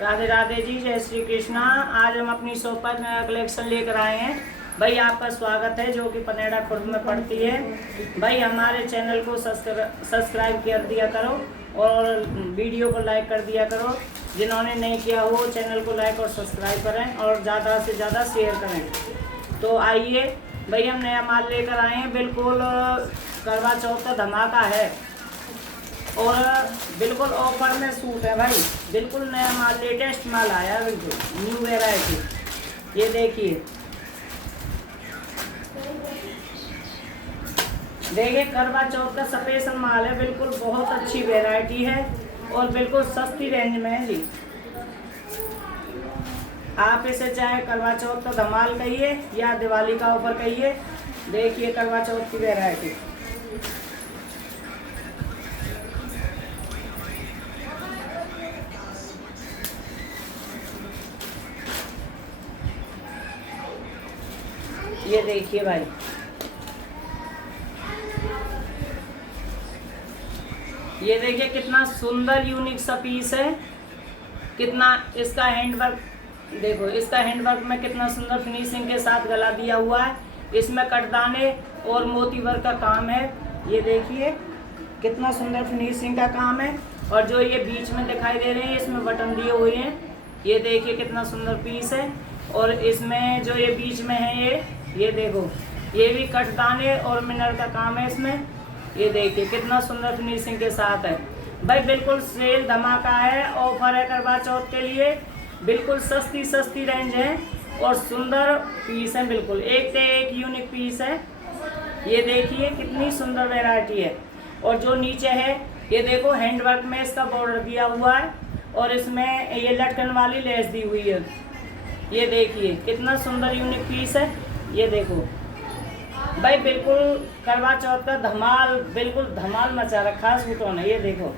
राधे राधे जी, जय श्री कृष्णा। आज हम अपनी शॉप पर नया कलेक्शन लेकर आए हैं। भाई आपका स्वागत है, जो कि पनेड़ा खुर्द में पड़ती है। भाई हमारे चैनल को सब्सक्राइब कर दिया करो और वीडियो को लाइक कर दिया करो। जिन्होंने नहीं किया हो चैनल को लाइक और सब्सक्राइब करें और ज़्यादा से ज़्यादा शेयर करें। तो आइए भाई, हम नया माल लेकर आए हैं। बिल्कुल करवा चौथ का धमाका है और बिल्कुल ऑफर में सूट है भाई। बिल्कुल नया माल, लेटेस्ट माल आया है, बिल्कुल न्यू वेराइटी। ये देखिए करवा चौथ का स्पेशल माल है। बिल्कुल बहुत अच्छी वेराइटी है और बिल्कुल सस्ती रेंज में है जी। आप इसे चाहे करवा चौथ का धमाल कहिए या दिवाली का ऑफर कहिए। देखिए करवा चौथ की वेराइटी। ये देखिए भाई, ये देखिए कितना सुंदर यूनिक सा पीस है। कितना इसका हैंडवर्क देखो, इसका हैंडवर्क में कितना सुंदर फिनिशिंग के साथ गला दिया हुआ है। इसमें कटदाने और मोती वर्क का काम है। ये देखिए कितना सुंदर फिनिशिंग का काम है। और जो ये बीच में दिखाई दे रहे हैं, इसमें बटन दिए हुए हैं। ये देखिए कितना सुंदर पीस है। और इसमें जो ये बीच में है, ये देखो, ये भी कटदाने और मिनर का काम है इसमें। ये देखिए कितना सुंदर फिनिशिंग के साथ है भाई। बिल्कुल सेल धमाका है, ऑफर है करवा चौथ के लिए। बिल्कुल सस्ती रेंज है और सुंदर पीस है। बिल्कुल एक से एक यूनिक पीस है। ये देखिए कितनी सुंदर वैरायटी है। और जो नीचे है, ये देखो हैंडवर्क में इसका बॉर्डर दिया हुआ है और इसमें ये लटकन वाली लेस दी हुई है। ये देखिए कितना सुंदर यूनिक पीस है। ये देखो भाई, बिल्कुल करवा चौथ का धमाल, बिल्कुल धमाल मचा रखा है सूटों ने। ये देखो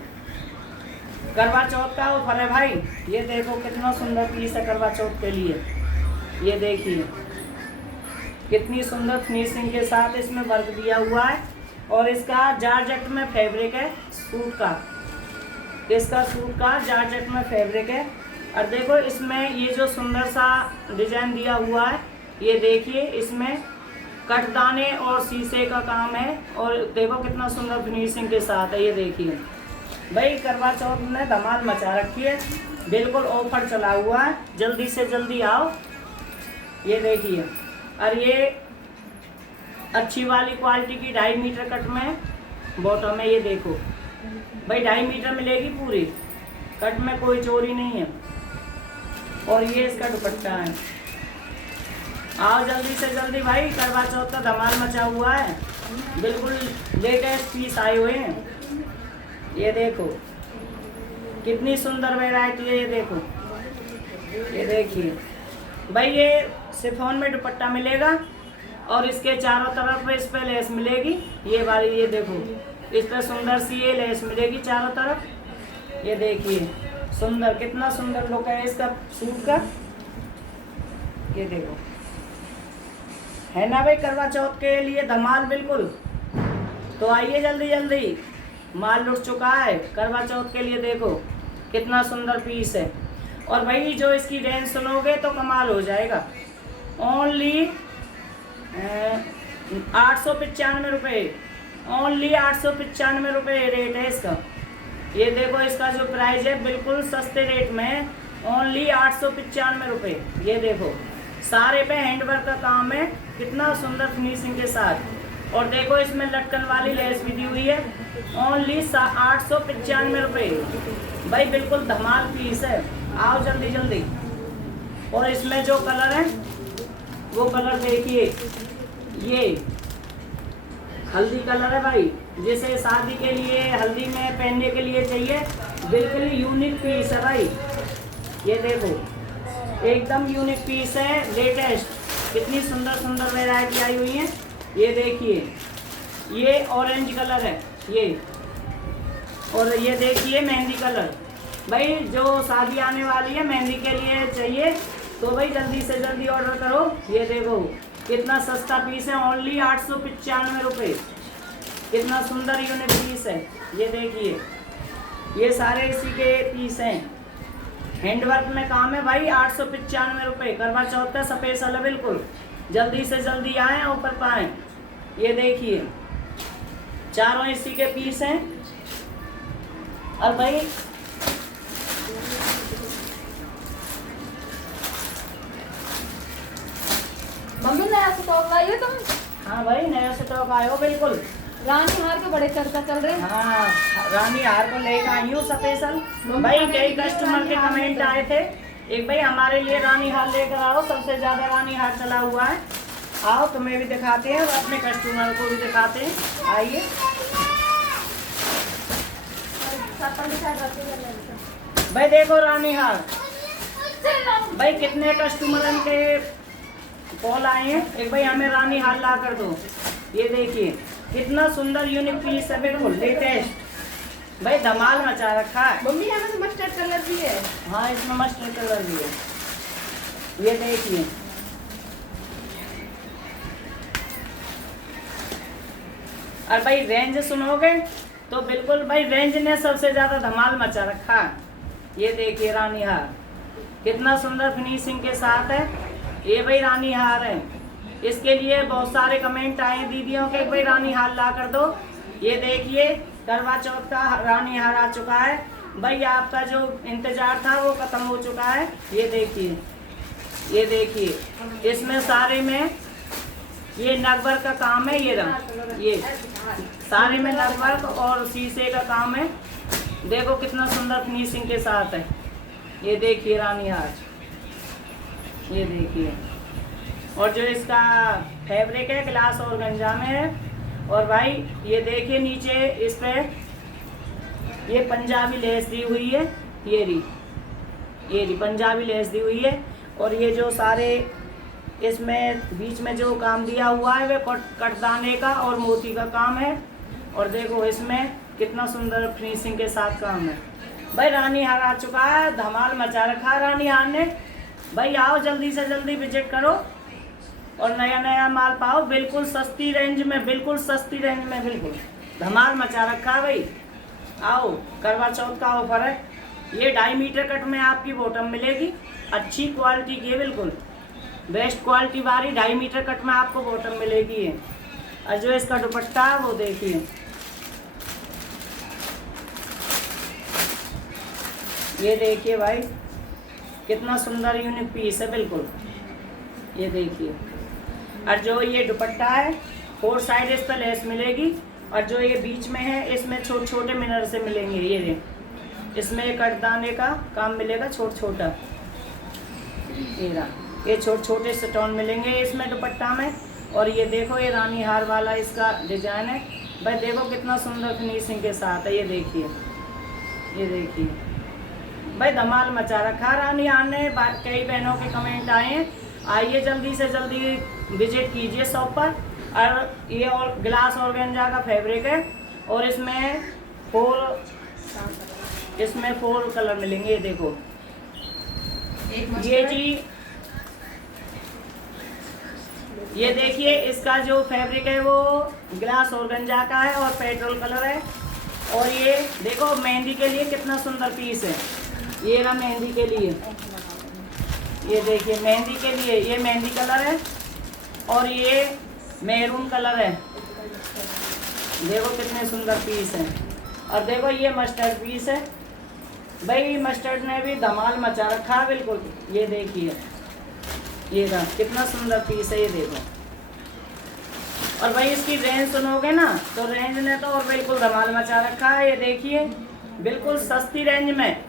करवा चौथ का ऑफर है भाई। ये देखो कितना सुंदर पीस है करवा चौथ के लिए। ये देखिए कितनी सुंदर फिनिशिंग के साथ इसमें वर्क दिया हुआ है। और इसका जारजेट में फैब्रिक है सूट का। इसका सूट का जारजेट में फैब्रिक है। और देखो इसमें ये जो सुंदर सा डिजाइन दिया हुआ है, ये देखिए इसमें कटदाने और शीशे का काम है। और देखो कितना सुंदर फिनिशिंग के साथ है। ये देखिए भाई, करवा चौथ ने धमाल मचा रखी है। बिल्कुल ऑफर चला हुआ है, जल्दी से जल्दी आओ। ये देखिए, और ये अच्छी वाली क्वालिटी की 2.5 मीटर कट में बॉटम है। ये देखो भाई 2.5 मीटर मिलेगी पूरी कट में, कोई चोरी नहीं है। और ये इसका दुपट्टा है। आओ जल्दी से जल्दी भाई, करवा चौथ का धमाल मचा हुआ है। बिल्कुल लेटेस्ट पीस आए हुए हैं। ये देखो कितनी सुंदर वैरायटी है। ये देखो, ये देखिए भाई, ये शिफॉन में दुपट्टा मिलेगा और इसके चारों तरफ इस पे लेस मिलेगी। ये वाली, ये देखो इस पे सुंदर सी ये लेस मिलेगी चारों तरफ। ये देखिए सुंदर, कितना सुंदर लुक है इसका सूट का। ये देखो है ना भाई, करवा चौथ के लिए धमाल बिल्कुल। तो आइए जल्दी जल्दी, माल लुट चुका है करवा चौथ के लिए। देखो कितना सुंदर पीस है। और भाई जो इसकी रेंज सुनोगे तो कमाल हो जाएगा। ओनली 895 रुपये, ओनली 895 रुपये रेट है इसका। ये देखो इसका जो प्राइस है, बिल्कुल सस्ते रेट में है, ओनली 895 रुपये। ये देखो सारे पे हैंडवर्क का काम है, कितना सुंदर फिनिशिंग के साथ। और देखो इसमें लटकन वाली लेस भी दी हुई है। ओनली 895 रुपये भाई, बिल्कुल धमाल पीस है। आओ जल्दी जल्दी। और इसमें जो कलर है वो कलर देखिए, ये हल्दी कलर है भाई, जिसे शादी के लिए हल्दी में पहनने के लिए चाहिए। बिल्कुल यूनिक पीस है भाई। ये देखो एकदम यूनिक पीस है, लेटेस्ट। कितनी सुंदर सुंदर वैरायटी आई हुई है। ये देखिए ये ऑरेंज कलर है ये। और ये देखिए मेहंदी कलर। भाई जो शादी आने वाली है, मेहंदी के लिए चाहिए तो भाई जल्दी से जल्दी ऑर्डर करो। ये देखो कितना सस्ता पीस है, ओनली 895 रुपये। कितना सुंदर यूनिक पीस है। ये देखिए ये सारे इसी के पीस हैं। हैंडवर्क में काम है भाई, 895 रुपये। करवा चौथ का स्पेशल है बिल्कुल। जल्दी से जल्दी आए ऊपर पाए। ये देखिए चारों इसी के पीस हैं। और भाई मम्मी नया स्टॉक लाई है तुम? हाँ भाई नया स्टॉक आयो बिल्कुल। रानी हार के बड़े चर्चा चल रहे हैं। हाँ रानी हार को लेकर आई हूँ स्पेशल। भाई कई कस्टमर के कमेंट आए थे, एक भाई हमारे लिए रानी हार लेकर आओ, सबसे ज्यादा रानी हार चला हुआ है। आओ तुम्हें भी दिखाते हैं और अपने कस्टमर को भी दिखाते हैं। आइए भाई देखो रानी हार। भाई कितने कस्टमर के कॉल आए हैं, एक भाई हमें रानी हार ला कर दो। ये देखिए कितना सुंदर यूनिक पीस है बिल्कुल लेटेस्ट। भाई धमाल मचा रखा है। मम्मी हमें मस्टर्ड कलर भी है। हाँ इसमें मस्टर्ड कलर भी है। ये देखिए और भाई रेंज सुनोगे तो बिल्कुल भाई रेंज ने सबसे ज्यादा धमाल मचा रखा है। ये देखिए रानी हार कितना सुंदर फिनिशिंग के साथ है। ये भाई रानी हार है। इसके लिए बहुत सारे कमेंट आए दीदियों के भाई रानी हार ला कर दो। ये देखिए करवा चौथ का रानी हार आ चुका है भाई। आपका जो इंतजार था वो खत्म हो चुका है। ये देखिए, ये देखिए इसमें सारे में ये नगवर्क का काम है। ये सारे में नगवर्क और शीशे का काम है। देखो कितना सुंदर फिनिशिंग के साथ है। ये देखिए रानी हार, ये देखिए। और जो इसका फैब्रिक है ग्लास और गंजा में है। और भाई ये देखिए नीचे इस पे ये पंजाबी लेस दी हुई है। ये रही पंजाबी लेस दी हुई है। और ये जो सारे इसमें बीच में जो काम दिया हुआ है वह कटदाने का और मोती का काम है। और देखो इसमें कितना सुंदर फिनिशिंग के साथ काम है। भाई रानी हार आ चुका है, धमाल मचा रखा है रानी हार ने। भाई आओ जल्दी से जल्दी विजिट करो और नया नया माल पाओ बिल्कुल सस्ती रेंज में, बिल्कुल सस्ती रेंज में, बिल्कुल धमाल मचा रखा है भाई। आओ करवा चौथ का ऑफर है। ये 2.5 मीटर कट में आपकी बॉटम मिलेगी, अच्छी क्वालिटी की है, बिल्कुल बेस्ट क्वालिटी वाली 2.5 मीटर कट में आपको बॉटम मिलेगी है। और जो इसका दुपट्टा है वो देखिए, ये देखिए भाई कितना सुंदर यूनिक पीस है बिल्कुल। ये देखिए और जो ये दुपट्टा है 4 साइड इस पर लेस मिलेगी। और जो ये बीच में है इसमें छोटे छोटे मिनर से मिलेंगे। ये इसमें कटदाने का काम मिलेगा छोटा छोटा। ये छोटे छोटे स्टोन मिलेंगे इसमें दुपट्टा में। और ये देखो ये रानी हार वाला इसका डिजाइन है भाई। देखो कितना सुंदर फिनिशिंग के साथ है। ये देखिए, ये देखिए भाई धमाल मचा रखा रानी हार ने। कई बहनों के कमेंट आए हैं, आइए जल्दी से जल्दी विजिट कीजिए शॉप पर। और ये और ग्लास ऑर्गेंजा का फैब्रिक है। और इसमें 4 कलर मिलेंगे। ये देखो ये जी, ये देखिए इसका जो फैब्रिक है वो ग्लास ऑर्गेंजा का है और पेट्रोल कलर है। और ये देखो मेहंदी के लिए कितना सुंदर पीस है। ये रहा मेहंदी के लिए, ये देखिए मेहंदी के लिए ये मेहंदी कलर है। और ये मैरून कलर है। देखो कितने सुंदर पीस है। और देखो ये मस्टर्ड पीस है भाई। मस्टर्ड ने भी धमाल मचा रखा है बिल्कुल। ये देखिए ये रहा कितना सुंदर पीस है। ये देखो और भाई इसकी रेंज सुनोगे ना तो रेंज ने तो और बिल्कुल धमाल मचा रखा है। ये देखिए बिल्कुल सस्ती रेंज में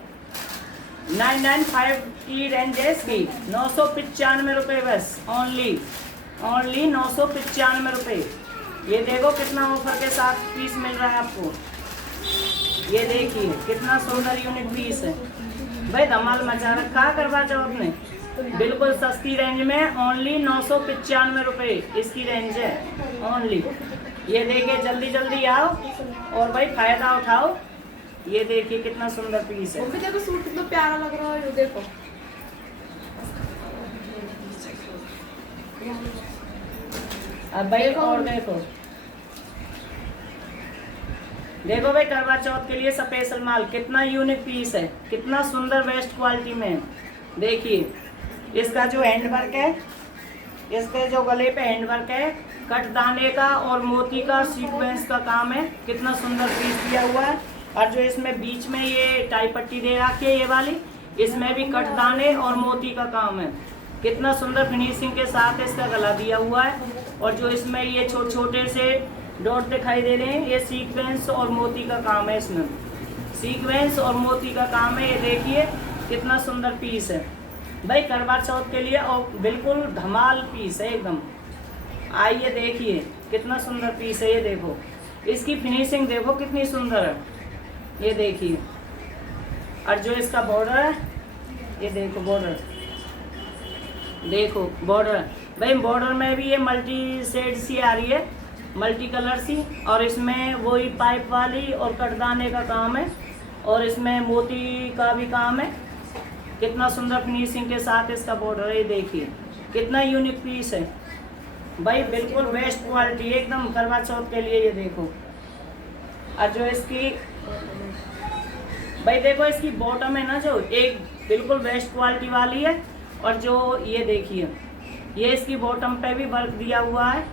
995 की रेंज है इसकी। 995 रुपये बस, ओनली 995 रुपये। ये देखो कितना ऑफर के साथ पीस मिल रहा है आपको। ये देखिए कितना सुंदर यूनिक पीस है भाई। धमाल मचा रखा है करवा चौथ ने बिल्कुल सस्ती रेंज में। ओनली 995 रुपये इसकी रेंज है ओनली। ये देखिए जल्दी जल्दी आओ और भाई फायदा उठाओ। ये देखिए कितना सुंदर पीस है। देखो सूट कितना प्यारा लग रहा है। देखो अब भाई और देखो देखो भाई करवा चौथ के लिए स्पेशल माल, कितना यूनिक पीस है, कितना सुंदर बेस्ट क्वालिटी में है। देखिए इसका जो हैंड वर्क है, इसके जो गले पे हैंड वर्क है, कट दाने का और मोती का सीक्वेंस का काम है, कितना सुंदर पीस दिया हुआ है। और जो इसमें बीच में ये टाई पट्टी दे रखी है ये वाली, इसमें भी कट दाने और मोती का काम है, कितना सुंदर फिनिशिंग के साथ इसका गला दिया हुआ है। और जो इसमें ये छोटे छोटे से डॉट दिखाई दे रहे हैं, ये सीक्वेंस और मोती का काम है, इसमें सीक्वेंस और मोती का काम है। ये देखिए कितना सुंदर पीस है भाई करवा चौथ के लिए, और बिल्कुल धमाल पीस है एकदम। आइए देखिए कितना सुंदर पीस है, ये देखो इसकी फिनिशिंग देखो कितनी सुंदर है, ये देखिए। और जो इसका बॉर्डर है, ये देखो बॉर्डर, देखो बॉर्डर भाई, बॉर्डर में भी ये मल्टी शेड सी आ रही है, मल्टी कलर सी, और इसमें वही पाइप वाली और कटदाने का काम है, और इसमें मोती का भी काम है, कितना सुंदर फिनिशिंग के साथ इसका बॉर्डर है। ये देखिए कितना यूनिक पीस है भाई, बिल्कुल बेस्ट क्वालिटी एकदम करवा चौथ के लिए। ये देखो और जो इसकी भाई देखो इसकी बॉटम है ना, जो एक बिल्कुल बेस्ट क्वालिटी वाली है। और जो ये देखिए ये इसकी बॉटम पे भी वर्क दिया हुआ है,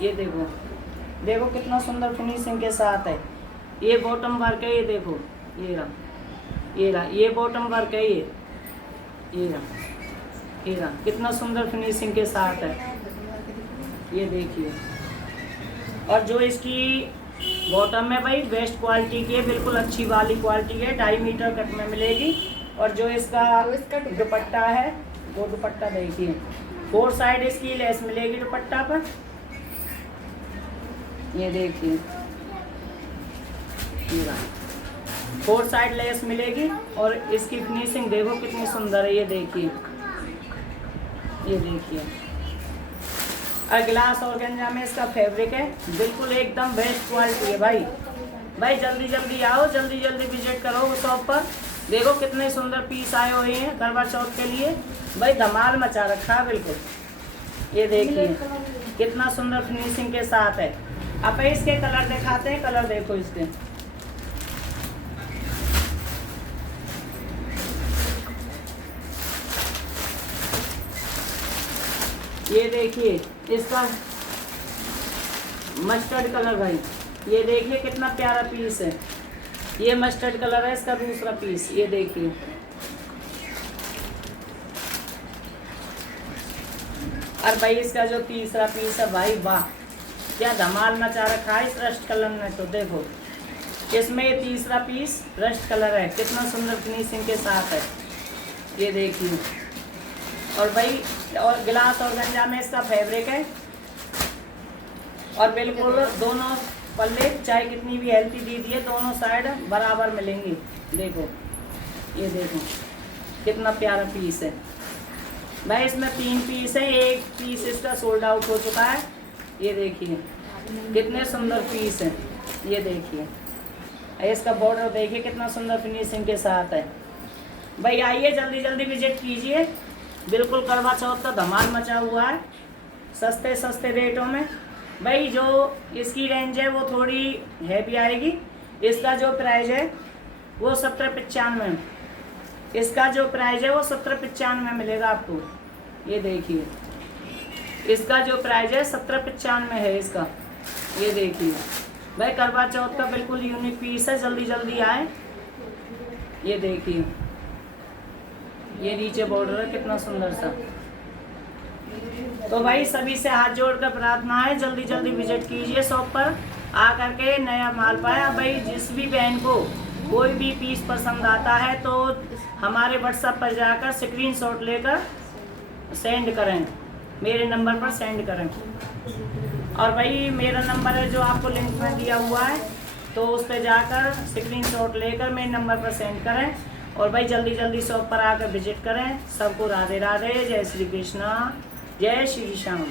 ये देखो, देखो कितना सुंदर फिनिशिंग के साथ है। ये बॉटम वर्क है, ये देखो, ये रहा, ये रहा, ये बॉटम वर्क है, ये रहा, ये रहा, कितना सुंदर फिनिशिंग के साथ है, ये देखिए। और जो इसकी बॉटम है भाई बेस्ट क्वालिटी की है, बिल्कुल अच्छी वाली क्वालिटी है, 2.5 मीटर कट में मिलेगी। और जो इसका दुपट्टा है, वो दुपट्टा देखिए, 4 साइड इसकी लेस मिलेगी दुपट्टा पर, ये देखिए, ये 4 साइड लेस मिलेगी। और इसकी फिनिशिंग देखो कितनी सुंदर है, ये देखिए, ये देखिए। और ग्लास ऑर्गेन्जा में इसका फैब्रिक है, बिल्कुल एकदम बेस्ट क्वालिटी है भाई। भाई जल्दी जल्दी आओ, जल्दी जल्दी विजिट करो शॉप पर। देखो कितने सुंदर पीस आए हुए हैं करवा चौथ के लिए भाई, धमाल मचा रखा है बिल्कुल। ये देखिए कितना सुंदर फिनिशिंग के साथ है। अब इसके कलर दिखाते हैं, कलर देखो इसके, ये देखिए इसका मस्टर्ड कलर भाई, ये देखिए कितना प्यारा पीस है। ये मस्टर्ड कलर है इसका दूसरा पीस, ये देखिए। और भाई इसका जो तीसरा पीस है भाई, वाह क्या धमाल मचा रखा है इस रस्ट कलर में। तो देखो इसमें ये तीसरा पीस रस्ट कलर है, कितना सुंदर फिनिशिंग के साथ है, ये देखिए। और भाई और ग्लास ऑर्गेन्जा में इसका फैब्रिक है, और बिल्कुल दोनों पल्ले चाहे कितनी भी हेल्थी दी दी है, दोनों साइड बराबर मिलेंगी। देखो ये देखो कितना प्यारा पीस है भाई, इसमें 3 पीस है, एक पीस इसका सोल्ड आउट हो चुका है। ये देखिए कितने सुंदर पीस है, ये देखिए। इसका बॉर्डर देखिए कितना सुंदर फिनिशिंग के साथ है भाई। आइए जल्दी जल्दी विजिट कीजिए, बिल्कुल करवा चौथ का धमाल मचा हुआ है, सस्ते सस्ते रेटों में भाई। जो इसकी रेंज है वो थोड़ी हैवी आएगी। इसका जो प्राइस है वो 1795, इसका जो प्राइस है वो 1795 में मिलेगा आपको। ये देखिए इसका जो प्राइस है 1795 है इसका, ये देखिए भाई करवा चौथ का बिल्कुल यूनिक पीस है, जल्दी जल्दी आए। ये देखिए ये नीचे बॉर्डर है कितना सुंदर सा। तो भाई सभी से हाथ जोड़कर प्रार्थना है, जल्दी जल्दी विजिट कीजिए शॉप पर, आकर के नया माल पाया भाई। जिस भी बहन को कोई भी पीस पसंद आता है तो हमारे व्हाट्सएप पर जाकर स्क्रीनशॉट लेकर सेंड करें, मेरे नंबर पर सेंड करें। और भाई मेरा नंबर है जो आपको लिंक में दिया हुआ है, तो उस पर जाकर स्क्रीनशॉट लेकर मेरे नंबर पर सेंड करें। और भाई जल्दी जल्दी शॉप पर आकर विजिट करें। सबको राधे राधे, जय श्री कृष्णा, जय श्री श्याम।